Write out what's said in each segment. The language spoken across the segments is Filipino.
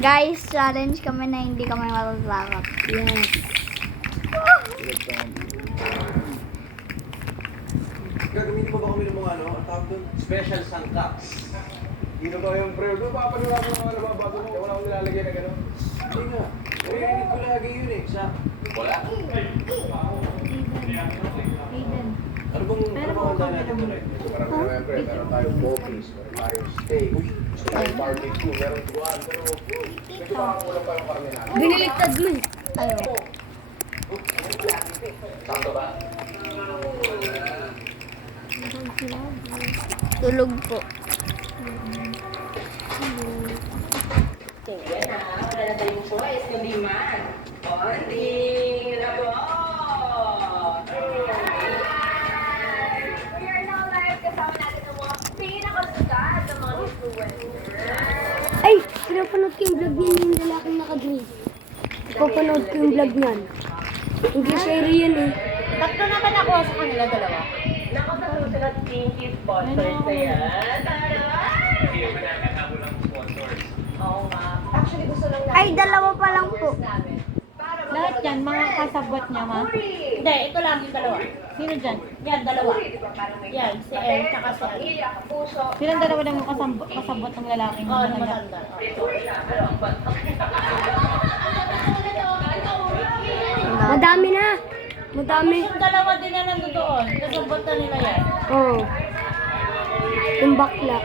Guys, challenge kami na hindi kami matatakot. Yes. Gagamitin mo ba kami ng mga ano? Ang tawag doon? Special sangkaps. Dito ba yung prayer? Doon papaniwala mo mga nababago mo. Wala akong nilalagay na gano'n. Hindi nga. Narinig ko lagi yun eh. Sa... Wala. Ano bang handa natin doon eh? Parang remember, meron tayong cookies, meron tayong steak, gusto tayong barbecue, meron tuwan, pero medyo parang wala pa yung karne natin. Biniligtad mo eh. Ayaw. Sakto ba? Tulog po. Tingnan na, wala na tayong choice, kundi man. Bonding! Labo! We are now live kasama natin ang mga pinakasukat ng mga influencers. Ay, pinapanood ko yung vlog niya yung lalaking naka-green. Papanood ko yung vlog niyan. Hindi siya yan eh. Tatlo naman ako sa kanila dalawa. Nakatalo sila Pinky sponsors na yan. Hindi naman namin habol ang sponsors. Oo nga. Actually gusto lang namin. Ay, dalawa pa lang po. Lahat yan, mga kasabot niya, ma. Hindi, ito lang yung dalawa. Sino dyan? Yan, dalawa. Yan, si El, tsaka si El. Silang dalawa lang yung kasabot ng lalaking Oo, na matanda. matanda. Madami na. Madami. Yung dalawa din na nandoon. Kasabot na nila yan. Oo. Yung bakla.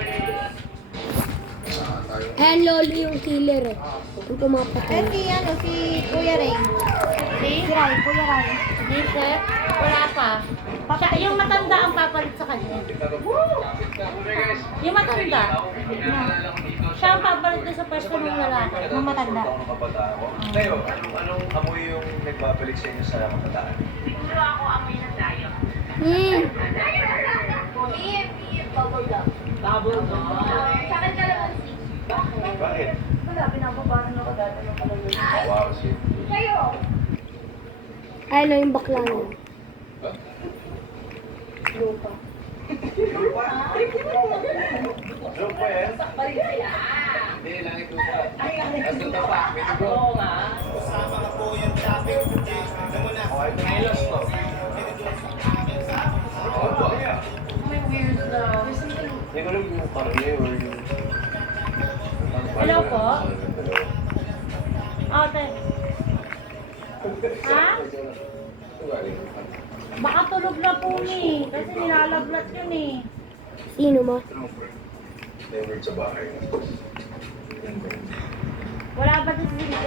Ayan, Loli yung killer eh. Yung pumapatay. Si Kuya Ray. Si Ray, Kuya Ray. Si Seth, wala pa. Yung matanda ang papalit sa kanya. Yung matanda. Siya ang papalit doon sa pwesto ng lalaki. Ng matanda. Kayo, anong amoy yung nagbabalik sa inyo sa kabataan? Bubble gum. Bubble gum. Sa akin kalamansi. Bakit? Wala, pinababaran ako dati ng kalamansi. Wow, shit. Kayo! Ayan na yung bakla na. Lupa. Joke pa yan? Balik sila. Hindi, langit ko pa. Nasa tapa, may dugo. Oo nga. Okay, kilos to. Oo, bakit? May weird na. Hindi ko alam yung karne or yung... Hello po? Ate. Ha? Baka tulog na po ni. Kasi nilalablat yun eh. Sino ma? Never sa bahay. Wala ba din sila?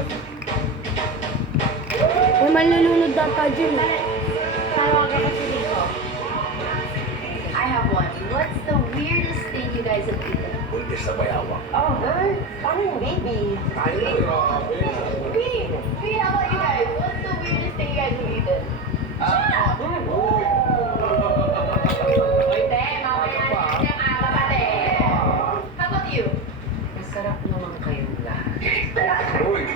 May malulunod data dyan eh. Tawagan kasi dito. I have one. What's the weirdest thing you guys have eaten? Buntis sa bayawak. Oh, good. Paano yung baby? Tayo na, grabe. P, how about you guys? What's the weirdest thing you guys have eaten? Uy, te, mamaya natin yung kapatid. How about you? Masarap naman kayong lahat. Uy!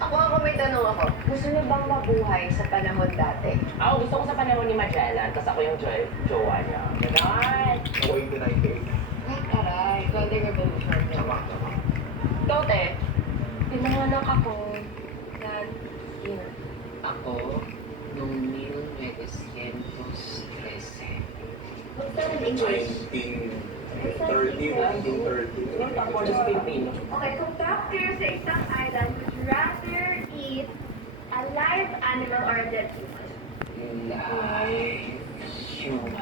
Ako may tanong ako. Gusto niyo bang mabuhay sa panahon dati? Ako, gusto ko sa panahon ni Magellan, tapos ako yung jowa niya. Ganon. Ako 89. Ay, caray. Golden Revolution. Tama. Ikaw, te. Pinanganak ako na year. Ako, noong 1913. What's that in English? 1930. Ako sa Pilipino. Okay, kung top tier sa isang island, would you rather eat a live animal or a dead human? Live human.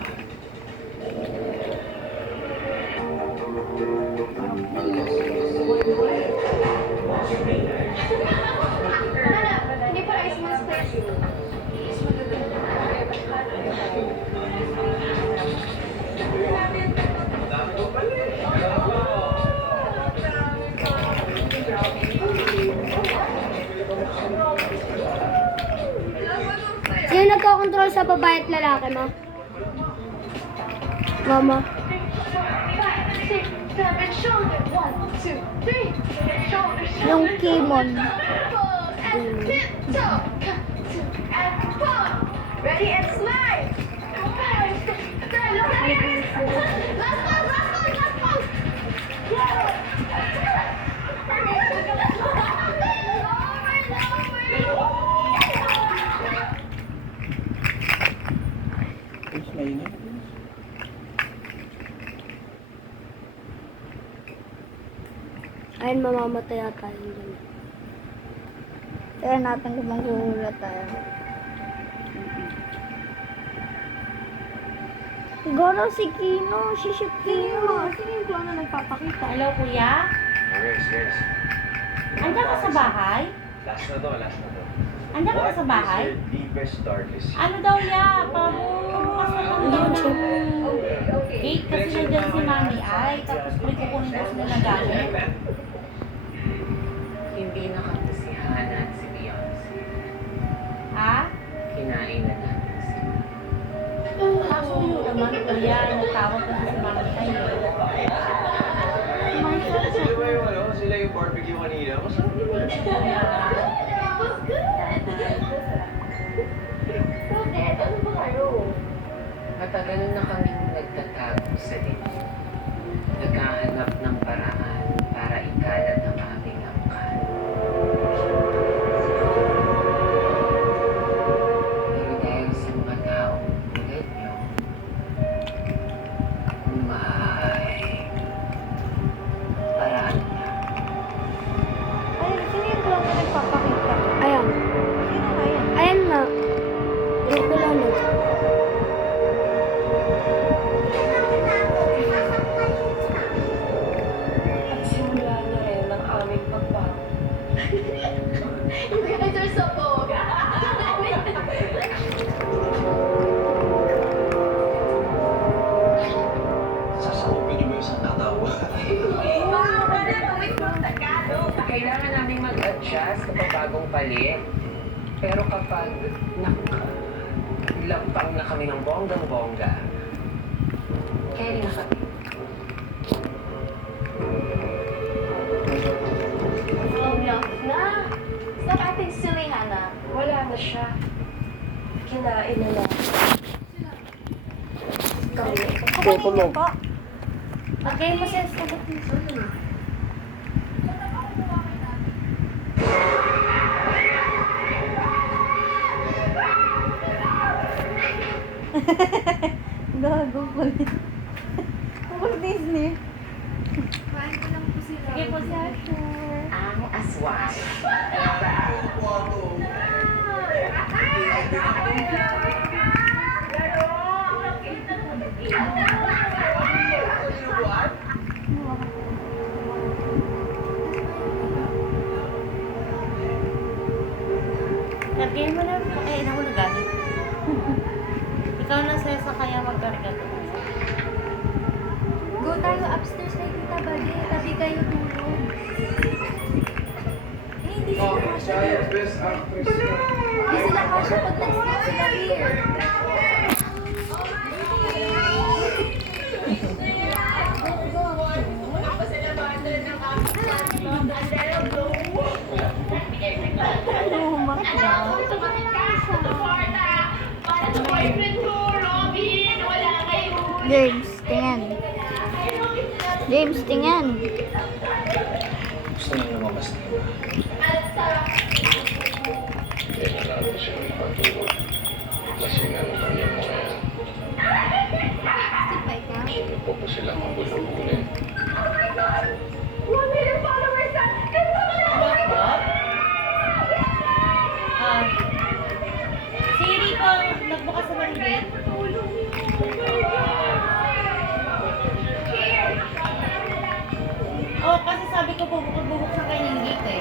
Hindi pa ice master. Sino nagkakontrol sa babae at lalaki ma? Mama. 5, 6, 7, shoulder. 1, 2, 3. Shoulder, Yung shoulder. Kimon. And tiptoe. And pump. Ready and slide. 5, 6, 7, last one, last one, last one. Yeah. Ayun, mamamatay yata yun dyan. Kaya natin kung maghuhulat tayo. Siguro si Kino, si Chef Kino. Sino yung clown na nagpapakita? Hello, kuya? Guys, guys. Andiyan ka sa bahay? Last na to, last na to. Andiyan ka sa bahay? What is your deepest, darkest Ano daw ya? Pabukas na lang daw ng gate kasi nandiyan si Mami ay. Tapos may kukunin ko sila na gamit. Hindi na kami si Hannah at si Beyonce. Ha? Kinain na natin sila. Kaso yun naman kuya, natawag kasi si Mami ay. Sila ba yung ano? Sila yung barbecue kanina? Masarap naman. Bakit? Ano ba kayo? Matagal na kaming nagtatago sa dilim. Naghahanap ng paraan para ikalat ang aming angkan. Pero dahil sa mga taong tulad niyo, may paraan na. Ay, sino yung clown na nagpapakita? Ayan. Sino ba yan? Ayan na. Yung clown na. At simula na rin ang aming pagbago. You guys are so boga. Sasakupin niyo ba yung isang tatawa? Kailangan namin mag-adjust kapag bagong palit. Pero kapag lampang na kami ng bonggang-bongga, carry na kami. Na. Stop acting silly, Hannah. Wala na siya. Kinain na lang. Kukunin niyo po. Okay, masaya sagot niyo. Gago po. Walt Disney. Sige po, sir. Ang aswang. Lagay mo na. Eh, naku na gamit. Ikaw na sir sa kaya magkarga to. Go tayo upstairs kay Tita Bagi. Tabi kayo tulog. Hindi sila kasha. Best actress. Hindi sila kasha pag nag-snap sila here. James, tingnan. James, tingnan. Gusto niyo lumabas na iba? Kailangan ko siya ipatulog. Lasingan ang kanyang mga yan. Gusto ko po sila mabulong ulit. 1 million followers na! Si Rico, nagbukas sa maligid. Oh, kasi sabi ko po, bubuksan kayo ng gate eh.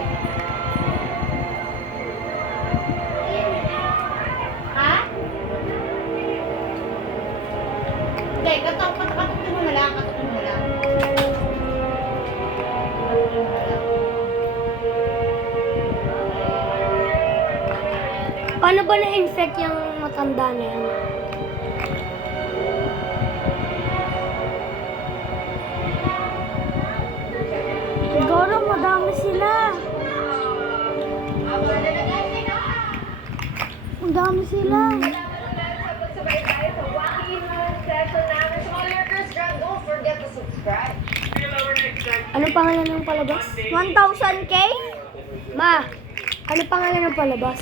Ha? Hindi, katutin mo na lang, katutin mo na lang. Katutin mo na lang. Paano ba na-infect yung matanda na yan? Siguro madami sila. Madami sila. Sabay tayo sa wacky session namin. Sa mga lurkers dyan, don't forget to subscribe. Anong pangalan ng palabas? 1,000K? Ma, ano pangalan ng palabas?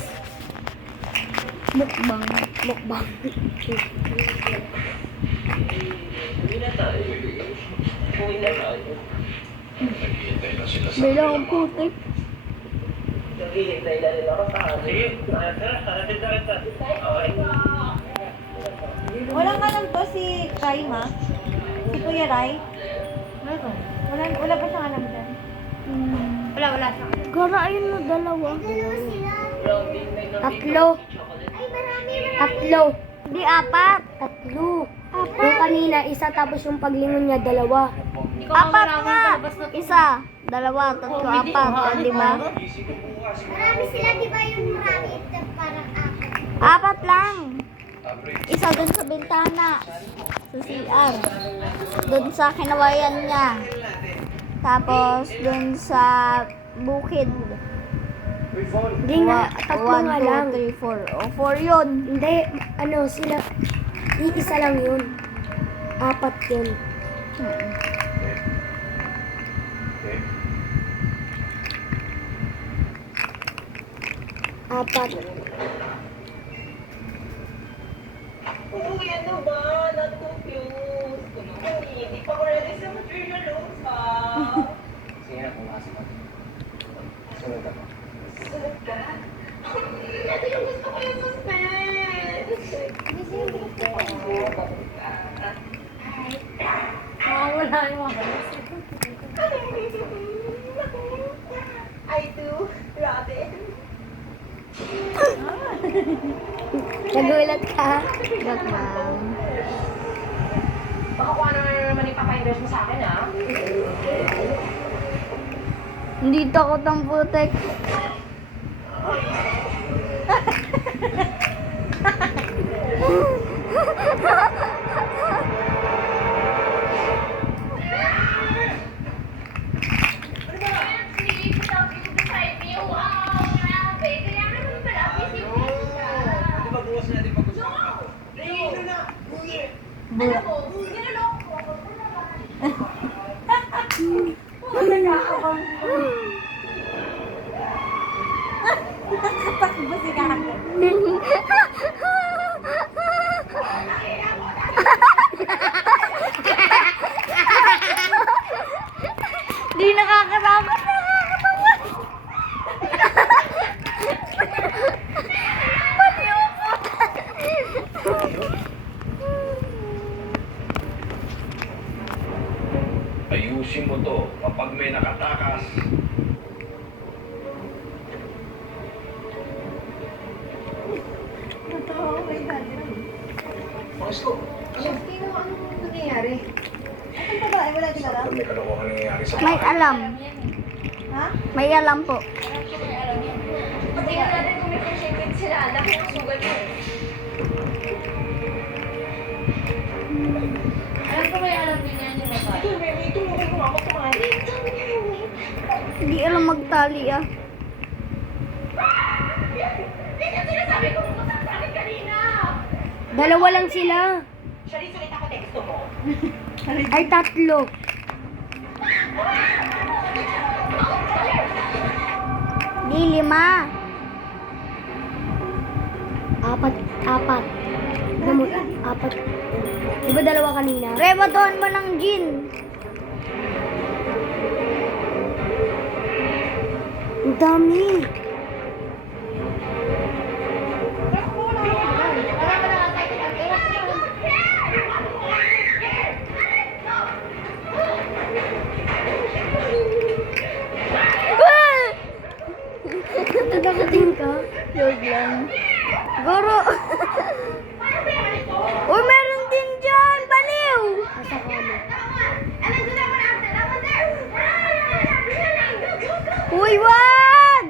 Mukbang. Mukbang. Uwi na tayo. Uwi na tayo. Bilang ang putik. Walang alam to si Rai, ma? Si Kuya Rai? Wala ba siyang alam dyan? Wala siya. Gara, ayun na, dalawa. Tatlo. Tatlo. Di apat. Tatlo. Yung kanina, isa tapos yung paglingon niya, dalawa. Apat nga. Isa, dalawa, tatlo, apat. Di ba? Marami sila, di ba yung marami? Parang apat. Apat lang. Isa dun sa bintana. Sa CR. Dun sa kinawayan niya. Tapos dun sa bukid. Hindi nga, tatlo 1, nga lang. 2, 3, 4. O, 4 yun. Hindi, ano, sila, isa lang yun. Apat yun. Apat. Uy, ano ba? Not-confused. Hindi pa ko ready sa material notes, ha? Sige na, pumasok ka. Sunod ako. Sulat ka? Ito yung gusto ko yung suspense. Wala yung mga I do, Robin. Nagulat ka? Ba't lang? Baka kung ano naman ipapa-invest mo sa akin, ha? Hindi takot ang putik. Di ba bukas natin pag-usapan? Takbo si Kaka. Di nakakarapat. Ayusin mo to kapag may nakatakas. Pasko, Sino, anong nangyayari? Ang babae, wala din alam? may kalokohan nangyayari sa May alam. Ha? May alam po. Tingnan natin kung may presented sila. Laki ang sugat mo. Alam ko may alam din yan yung babae. Ito, baby. Tumulong mo ako kumain. Hindi alam magtali ah. Hindi sinasabi ko kung saan sa akin kanina. Dalawa lang sila. Siya rin sulit ako teksto mo. Ay, tatlo. Di 5. Apat. Apat. Di ba dalawa kanina? Rebatohan mo ng gin. Ang dami. Nagkakatingin ka? Joke lang. Guro. Uy, meron din dyan. Baliw. Nasa kama. Uy, wag.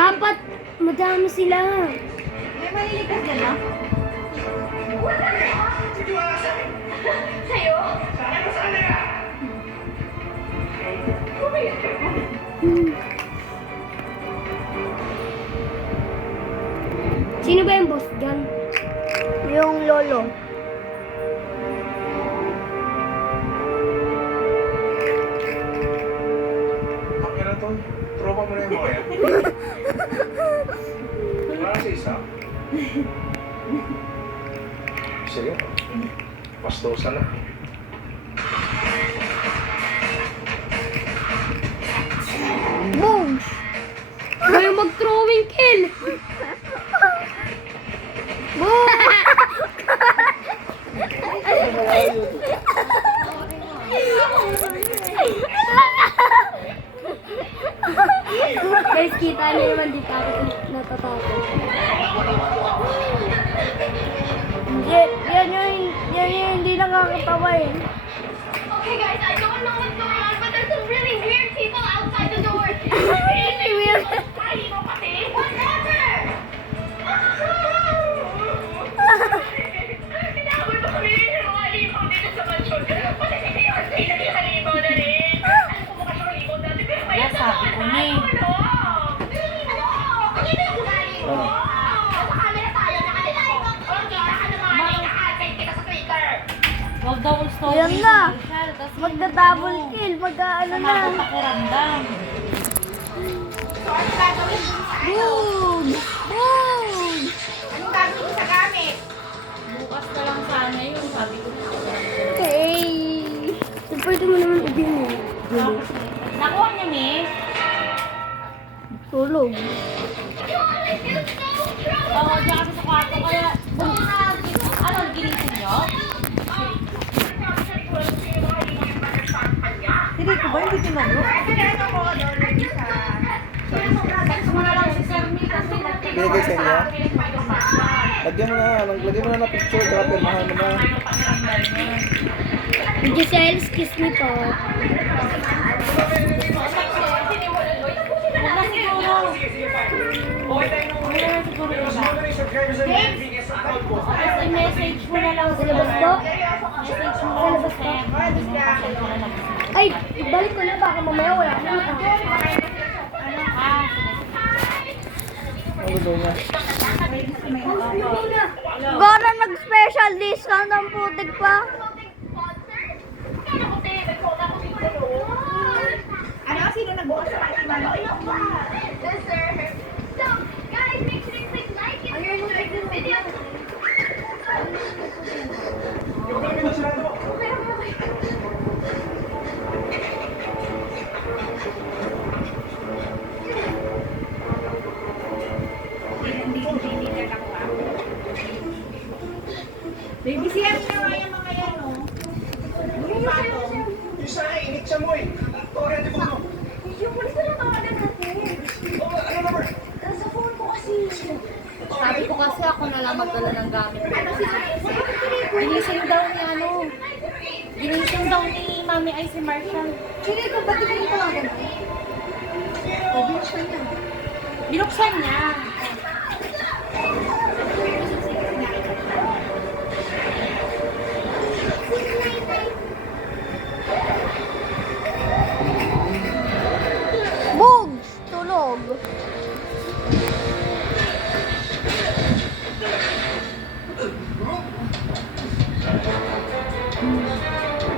Apat. Madami sila. May malilikas yan, no? Sa'yo? Sino ba yung boss dyan? Yung lolo. Kamera to. Tropa mo na yung mga yan. Wala sa isa. Sige. Pastosa na. Boom! Ayaw mag-throwing kill! Boom! Guys, kita niyo naman, di pa ako natatakot. Yan yung hindi nakakatawa eh. Okay, guys, I don't know what's going on, but there's some really weird people outside the door. Really weird. Ay, mo pati. Whatever. Tinawag mo kami ng mga halimaw dito sa mansyon. Pati si Beyonce, naging halimaw na rin. Alam ko mukha siyang halimaw dati, pero may Kaya sabi ko na eh. Ano yung ugali mo? Sa camera tayo, nakalilaw. Kita ka naman, ika-advent kita sa Twitter. Huwag daw story. Ayan na. Marshall, kasi Magda-double ano, kill. Magka-ano na. Sama ko pakiramdam. So, ano gagawin mo sa ano? Boom! Boom! Anong gagawin mo sa gamit? Bukas na lang sana yun. Sabi ko na. Okay. So, pwede mo naman ibigay. Tapos, nakuha niya, me. Tulog. Oo, diyan kami sa kwarto. Kaya, ano, ginising niyo? Hindi ko ba hindi tinanong? Text mo na lang si Sir Mi kasi Binigay sa inyo? Lagyan mo na. Lagyan mo na ng picture. Kaya pirmahan mo na. Giselle, kiss me po. Huwag na siguro. Huwag na siguro iba. Kasi message mo na lang Sa labas po? Message mo na lang sa Sir. Ay, ibalik ko na. Baka mamaya wala akong mata. Ah, Ano daw niya? Gora nag-special discount ang putik pa. Ano? Sino nagbukas sa akin? Dessert. So, guys, make sure you click like and share this video. Baby, siya na yung mga yan, oh. Yung sana init siya mo eh. Tori, hindi mo. Yung pulis na natawagan natin. Ano number? Nasa phone ko kasi. sabi ko kasi ako na lang magdala ng gamit. Ginising daw ni ano. Ginising daw ni Mami ay si Marshall. Sige ko, ba't hindi ko tawagan? O, binuksan niya. Binuksan niya. Bugs! Tulog.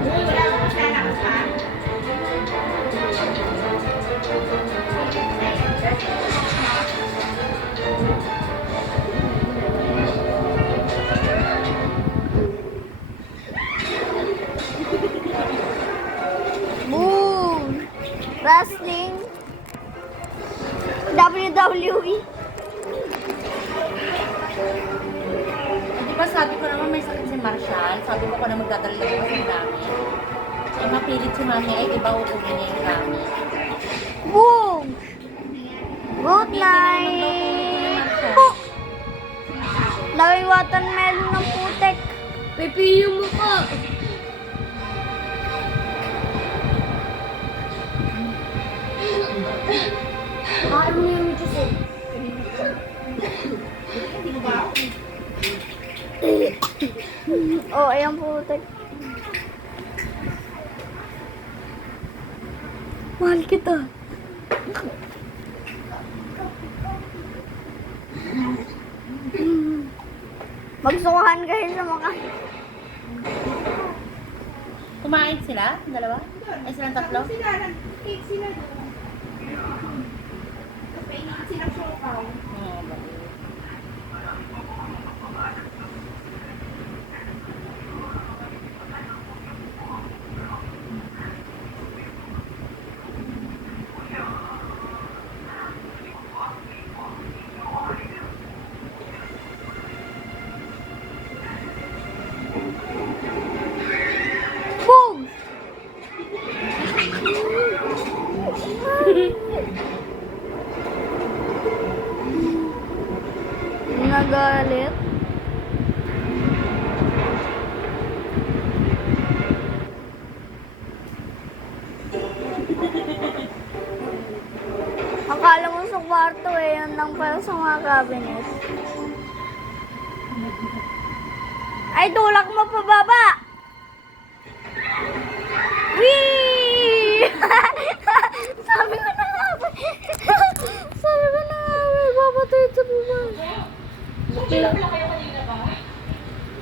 Wala ko siya nakasan. Boom! Wrestling. WWE. Di ba sabi ko naman may sakit si Marshall? Sabi ko na magdadala lang ako ng gamit. Eh mapilit si Mami ay iba uuwi niya yung gamit. Boom! Good night! Oh! Lawing watermelon ng putek. Pipiyo mo ka. Ayaw mo yung Diyos eh. Oh, ayan putek. Mahal kita. Magsukahan kayo sa mga... Kumain sila? Dalawa? Ay, silang tatlo? Oo, ba? Boom! Nagalit. Akala mo sa kwarto eh, yun lang pala sa mga cabinet. Ay, tulak mo pa baba! Wee! Sabi ko na nga ba? Sabi ko na nga ba? Papatay sa baba.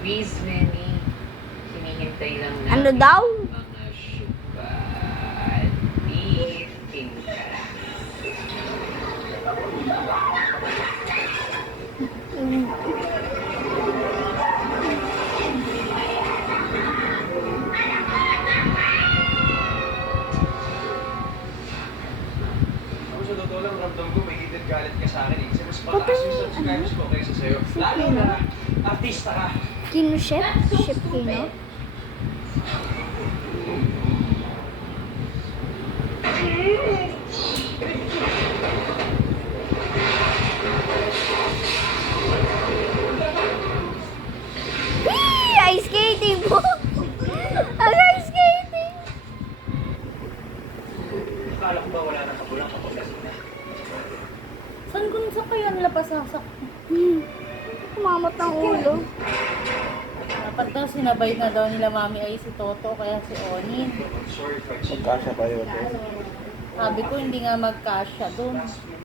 Miss Lenny, hinihintay lang namin Ano daw? mga syupan ni Tinka. Ako sa totoo lang, ramdam ko may hidden galit ka sa akin eh. Kasi mas mataas yung subscribers ko kaysa sa'yo. Lalo na, artista ka. Kino chef? Chef Kino? Wee! Ice skating po! Ang ice skating! Akala ko ba wala na kabulang kapag lasing na? Saan kung sa kaya nila pasasak? Kumamot ng ulo. Dapat daw sinabay na daw nila mami ay si Toto kaya si Onin. Sorry, French. Magkasya kayo. Sabi ko hindi nga magkasya doon.